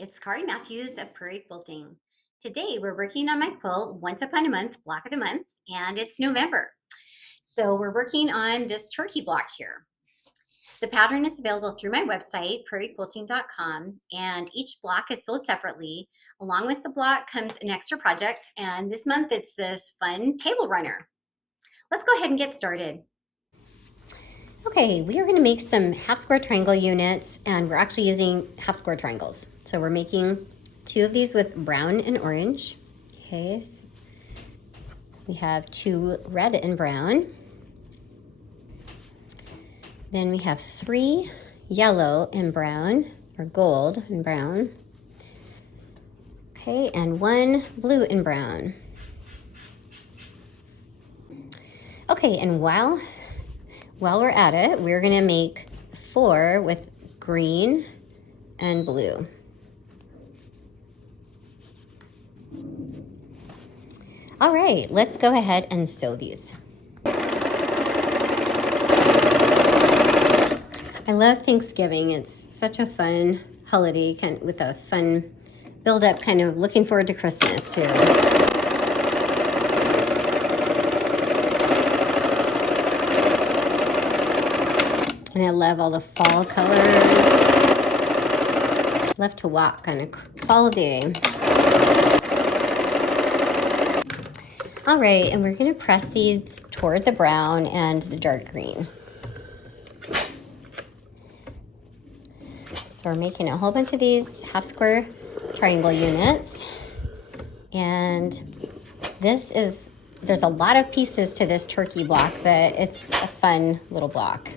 it's Kari Mathews of Prairie Quilting. Today we're working on my quilt, Once Upon a Month, Block of the Month, and it's November. So we're working on this turkey block here. The pattern is available through my website, prairiequilting.com, and each block is sold separately. Along with the block comes an extra project, and this month it's this fun table runner. Let's go ahead and get started. Okay, we are going to make some half square triangle units, and we're actually using half square triangles. So we're making 2 of these with brown and orange. Okay, so we have 2 red and brown. Then we have 3 yellow and brown, or gold and brown. Okay, and 1 blue and brown. Okay, and while we're at it, we're gonna make 4 with green and blue. All right, let's go ahead and sew these. I love Thanksgiving. It's such a fun holiday, with a fun build-up, kind of looking forward to Christmas too. And I love all the fall colors. Love to walk on a fall day. All right, and we're gonna press these toward the brown and the dark green. So we're making a whole bunch of these half square triangle units. And there's a lot of pieces to this turkey block, but it's a fun little block.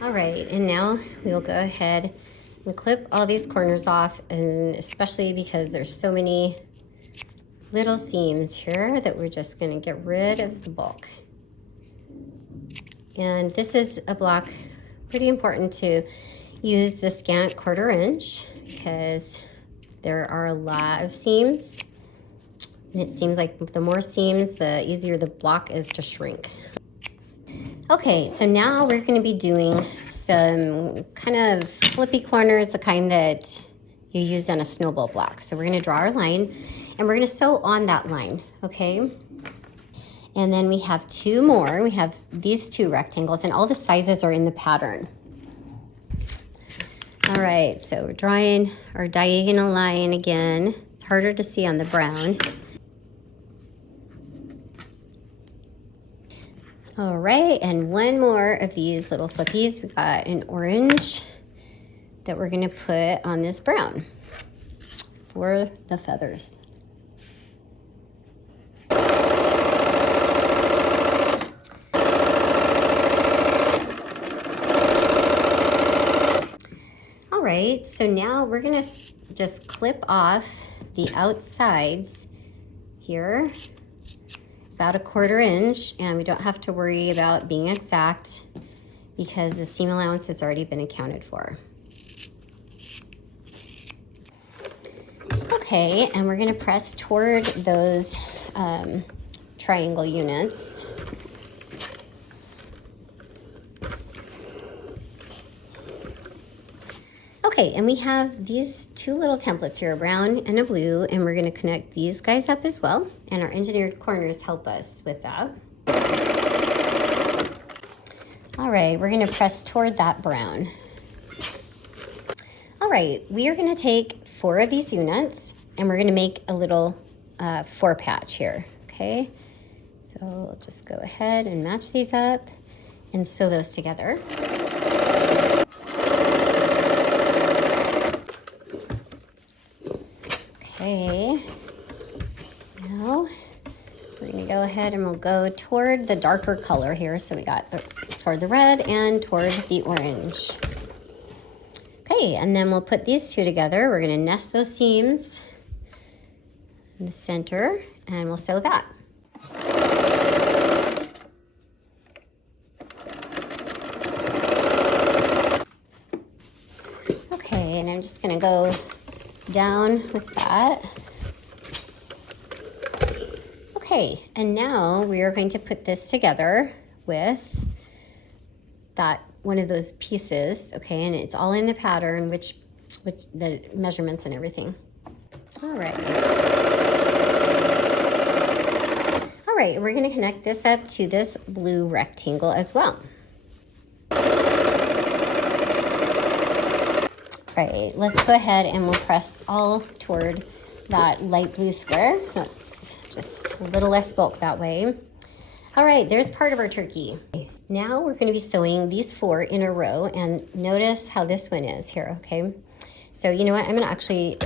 All right, and now we'll go ahead and clip all these corners off, and especially because there's so many little seams here that we're just gonna get rid of the bulk. And this is a block pretty important to use the scant 1/4 inch because there are a lot of seams. And it seems like the more seams, the easier the block is to shrink. Okay, so now we're gonna be doing some kind of flippy corners, the kind that you use on a snowball block. So we're gonna draw our line and we're gonna sew on that line, okay? And then we have 2 more. We have these 2 rectangles, and all the sizes are in the pattern. All right, so we're drawing our diagonal line again. It's harder to see on the brown. All right, and 1 more of these little flippies. We got an orange that we're gonna put on this brown for the feathers. All right, so now we're gonna just clip off the outsides here, about a 1/4 inch, and we don't have to worry about being exact because the seam allowance has already been accounted for. Okay, and we're gonna press toward those triangle units. Okay, and we have these 2 little templates here, a brown and a blue, and we're gonna connect these guys up as well, and our engineered corners help us with that. All right, we're gonna press toward that brown. All right, we are gonna take 4 of these units, and we're gonna make a little 4 patch here, okay? So we'll just go ahead and match these up and sew those together. Okay, now we're gonna go ahead and we'll go toward the darker color here. So we got toward the red and toward the orange. Okay, and then we'll put these 2 together. We're gonna nest those seams in the center and we'll sew that. Okay, and I'm just gonna go down with that. Okay, and now we are going to put this together with that one of those pieces, okay, and it's all in the pattern, which the measurements and everything. All right. All right, we're gonna connect this up to this blue rectangle as well. All right, let's go ahead and we'll press all toward that light blue square. That's just a little less bulk that way. All right, there's part of our turkey. Now we're gonna be sewing these 4 in a row, and notice how this one is here, okay? So you know what, I'm gonna actually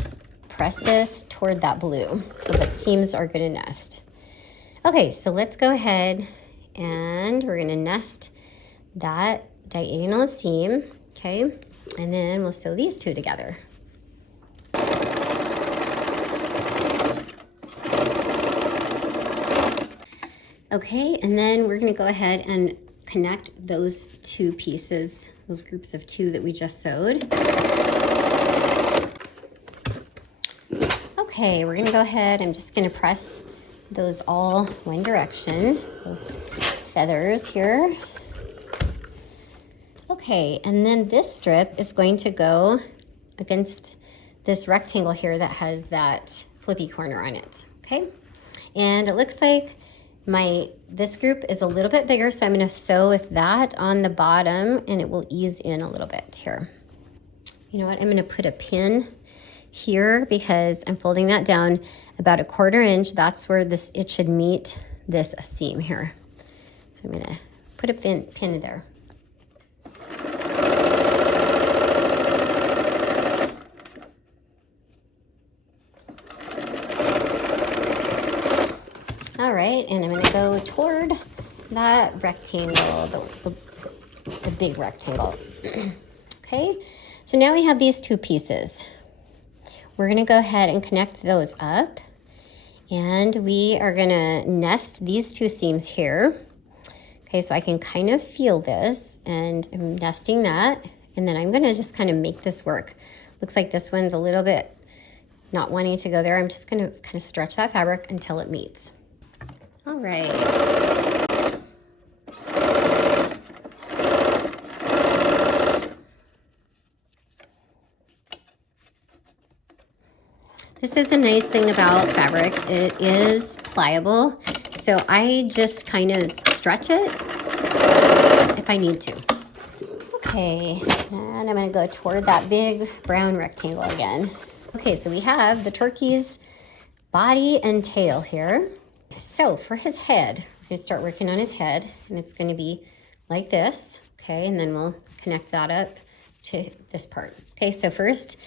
press this toward that blue so that seams are gonna nest. Okay, so let's go ahead and we're gonna nest that diagonal seam, okay? And then we'll sew these 2 together. Okay, and then we're gonna go ahead and connect those 2 pieces, those groups of 2 that we just sewed. Okay, we're gonna go ahead, I'm just gonna press those all one direction, those feathers here. Okay, and then this strip is going to go against this rectangle here that has that flippy corner on it, okay? And it looks like this group is a little bit bigger, so I'm gonna sew with that on the bottom and it will ease in a little bit here. You know what, I'm gonna put a pin here because I'm folding that down about 1/4 inch. That's where it should meet this seam here. So I'm gonna put a pin there. All right, and I'm gonna go toward that rectangle, the big rectangle. Okay, so now we have these 2 pieces. We're gonna go ahead and connect those up, and we are gonna nest these 2 seams here. Okay, so I can kind of feel this, and I'm nesting that, and then I'm gonna just kind of make this work. Looks like this one's a little bit not wanting to go there. I'm just gonna kind of stretch that fabric until it meets. All right. This is the nice thing about fabric. It is pliable, so I just kind of stretch it if I need to. Okay, and I'm gonna go toward that big brown rectangle again. Okay, so we have the turkey's body and tail here. So for his head, we're gonna start working on his head, and it's gonna be like this, okay? And then we'll connect that up to this part. Okay, so first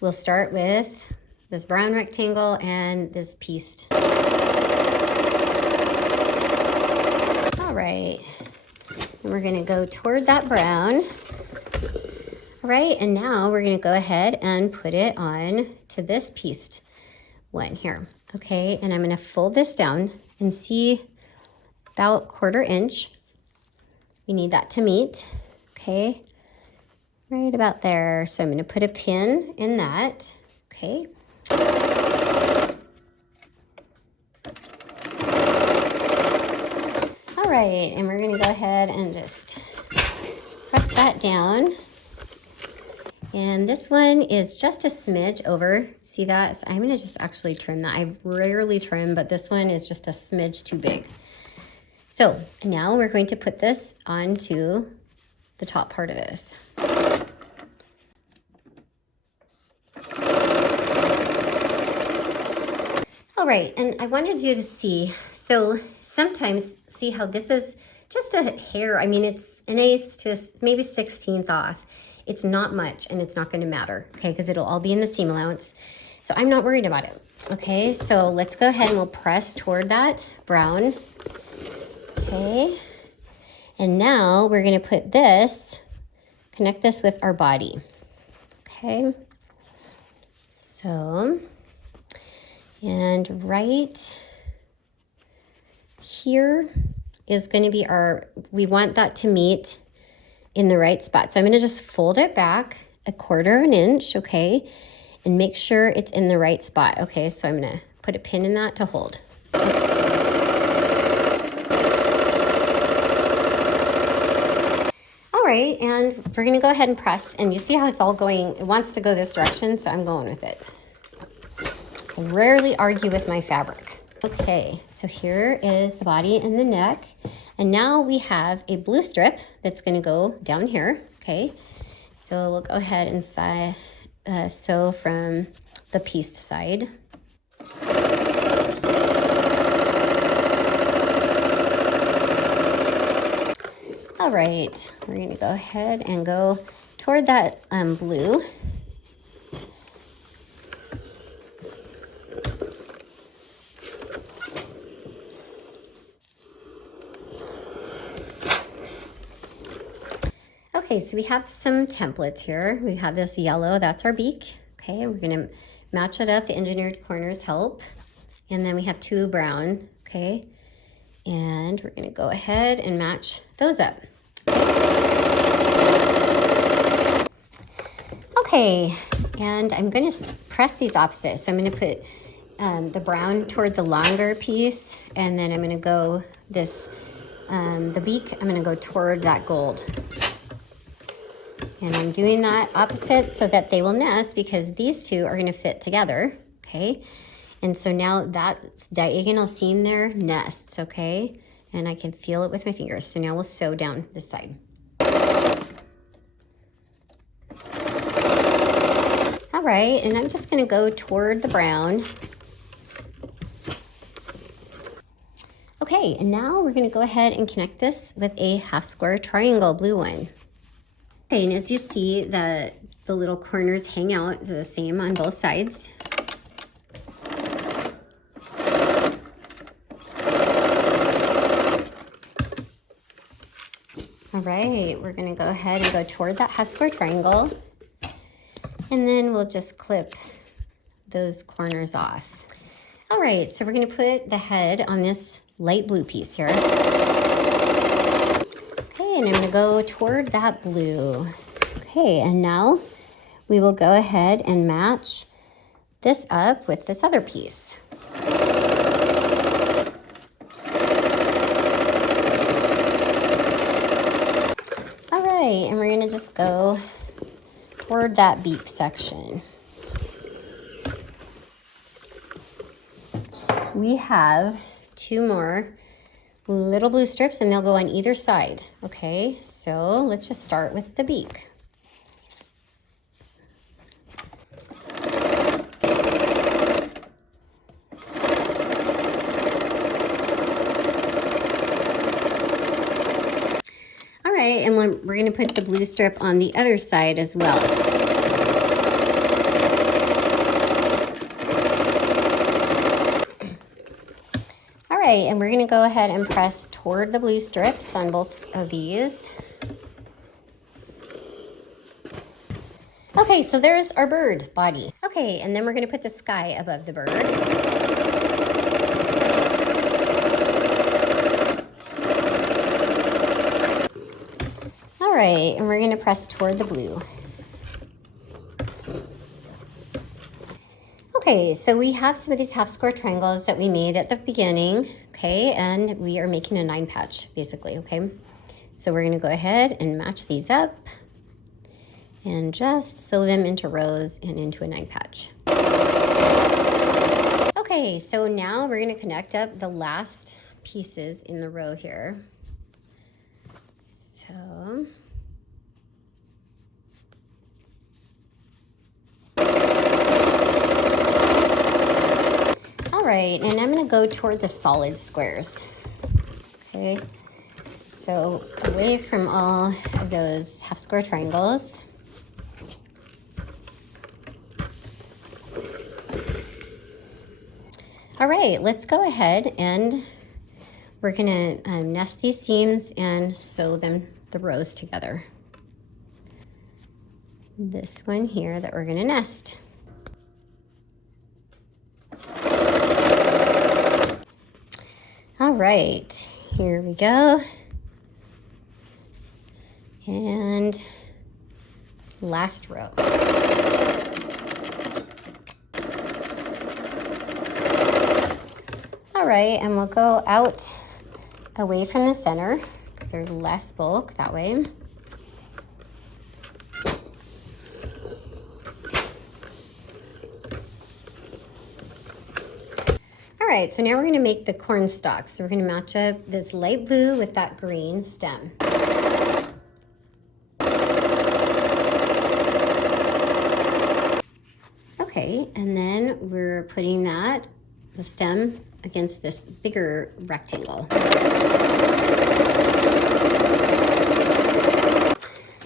we'll start with this brown rectangle and this pieced. All right, and we're gonna go toward that brown. All right, and now we're gonna go ahead and put it on to this pieced one here. Okay, and I'm gonna fold this down and see about 1/4 inch. We need that to meet, okay? Right about there. So I'm gonna put a pin in that, okay? All right, and we're gonna go ahead and just press that down. And this one is just a smidge over. See that? So I'm gonna just actually trim that. I rarely trim, but this one is just a smidge too big. So now we're going to put this onto the top part of this. All right, and I wanted you to see, so sometimes see how this is just a hair. I mean, it's 1/8 to maybe 1/16 off. It's not much, and it's not gonna matter, okay, because it'll all be in the seam allowance. So I'm not worried about it, okay? So let's go ahead and we'll press toward that brown, okay? And now we're gonna put this, connect this with our body, okay? So, and right here is gonna be we want that to meet in the right spot. So I'm gonna just fold it back 1/4 inch, okay? And make sure it's in the right spot. Okay, so I'm gonna put a pin in that to hold. Okay. All right, and I'm gonna go toward that brown, okay? And now we're gonna put this, connect this with our body, okay? So, and right here is gonna be we want that to meet in the right spot. So I'm gonna just fold it back 1/4 inch, okay? And make sure it's in the right spot. Okay, so I'm gonna put a pin in that to hold. right, and we're gonna go ahead and press, and you see how it's all going, it wants to go this direction, so I'm going with it. I rarely argue with my fabric. Okay, so here is the body and the neck, and now we have a blue strip that's gonna go down here, okay? So we'll go ahead and sew from the pieced side. All right, we're gonna go ahead and go toward that blue. Okay, so we have some templates here. We have this yellow, that's our beak. Okay, we're gonna match it up, the engineered corners help. And then we have 2 brown, okay? And we're gonna go ahead and match those up. Okay, and I'm gonna press these opposite. So I'm gonna put the brown toward the longer piece, and then I'm gonna go the beak, I'm gonna go toward that gold. And I'm doing that opposite so that they will nest, because these two are gonna fit together, okay? And so now that diagonal seam there nests, okay? And I can feel it with my fingers. So now we'll sew down this side. All right, and I'm just gonna go toward the brown. Okay, and now we're gonna go ahead and connect this with a half square triangle blue one. Okay, and as you see, the little corners hang out the same on both sides. All right, we're gonna go ahead and go toward that half square triangle, and then we'll just clip those corners off. All right, so we're gonna put the head on this light blue piece here. Okay, and I'm gonna go toward that blue. Okay, and now we will go ahead and match this up with this other piece. All right, and we're gonna just go toward that beak section. We have 2 more little blue strips, and they'll go on either side. Okay, so let's just start with the beak. All right, and we're gonna put the blue strip on the other side as well. All right, and we're gonna go ahead and press toward the blue strips on both of these. Okay, so there's our bird body. Okay, and then we're gonna put the sky above the bird. All right, and we're gonna press toward the blue. Okay, so we have some of these half square triangles that we made at the beginning, okay, and we are making a 9 patch, basically, okay? So we're gonna go ahead and match these up and just sew them into rows and into a 9 patch. Okay, so now we're gonna connect up the last pieces in the row here. So, all right, and I'm gonna go toward the solid squares, okay? So away from all of those half square triangles. All right, let's go ahead and we're gonna nest these seams and sew the rows together. This one here that we're gonna nest. All right, here we go. And last row. All right, and we'll go out away from the center because there's less bulk that way. right, so now we're gonna make the corn stalk. So we're gonna match up this light blue with that green stem. Okay, and then we're putting the stem against this bigger rectangle.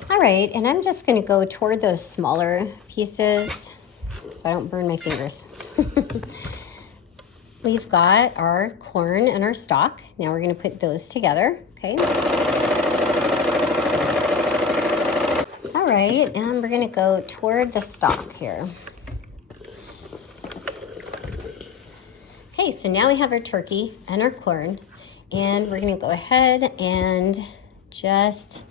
All right, and I'm just gonna go toward those smaller pieces so I don't burn my fingers. We've got our corn and our stalk. Now we're gonna put those together, okay? All right, and we're gonna go toward the stalk here. Okay, so now we have our turkey and our corn, and we're gonna go ahead and just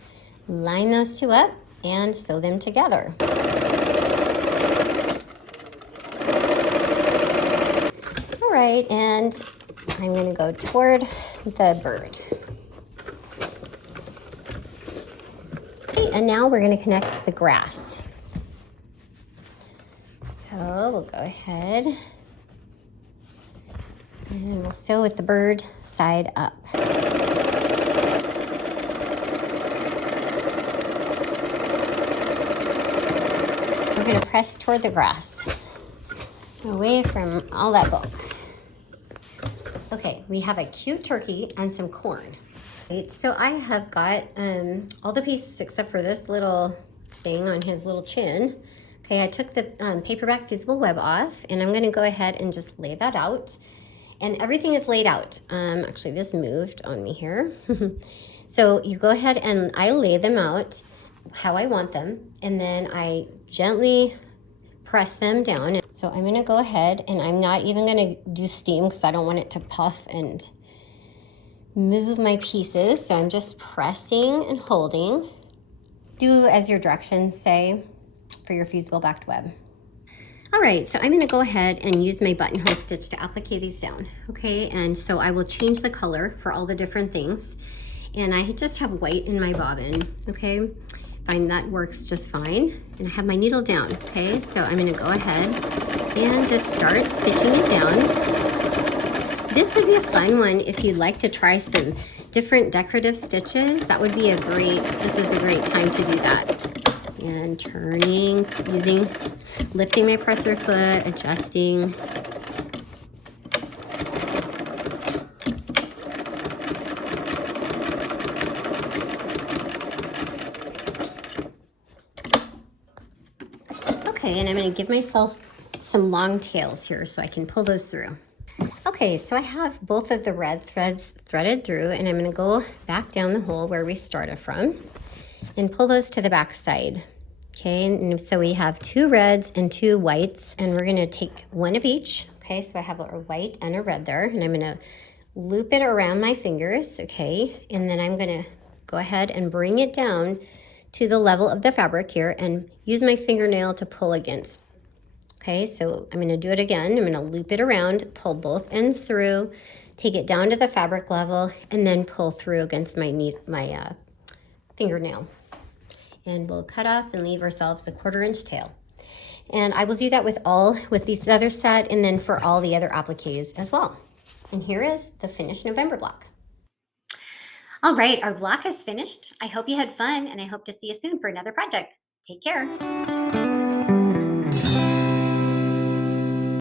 line those two up and sew them together. All right, and I'm gonna go toward the bird. Okay, and now we're gonna connect the grass. So we'll go ahead and we'll sew with the bird side up. We're gonna press toward the grass, away from all that bulk. Okay, we have a cute turkey and some corn. Right, so I have got all the pieces except for this little thing on his little chin. Okay, I took the paperback fusible web off, and I'm gonna go ahead and just lay that out. And everything is laid out. Actually, this moved on me here. So you go ahead and I lay them out how I want them, and then I gently press them down. So I'm gonna go ahead, and I'm not even gonna do steam because I don't want it to puff and move my pieces. So I'm just pressing and holding. Do as your directions say for your fusible backed web. All right, so I'm gonna go ahead and use my buttonhole stitch to applique these down, okay? And so I will change the color for all the different things. And I just have white in my bobbin, okay? Find that works just fine. And I have my needle down, okay? So I'm gonna go ahead and just start stitching it down. This would be a fun one if you'd like to try some different decorative stitches. That would be this is a great time to do that. And turning, lifting my presser foot, adjusting. Okay, and I'm gonna give myself some long tails here so I can pull those through. Okay, so I have both of the red threads threaded through, and I'm gonna go back down the hole where we started from and pull those to the back side. Okay, and so we have 2 reds and 2 whites, and we're gonna take one of each. Okay, so I have a white and a red there, and I'm gonna loop it around my fingers, okay? And then I'm gonna go ahead and bring it down to the level of the fabric here and use my fingernail to pull against. Okay, so I'm gonna do it again. I'm gonna loop it around, pull both ends through, take it down to the fabric level, and then pull through against my fingernail. And we'll cut off and leave ourselves a 1/4 inch tail. And I will do that with these other set, and then for all the other appliques as well. And here is the finished November block. All right, our block is finished. I hope you had fun, and I hope to see you soon for another project. Take care.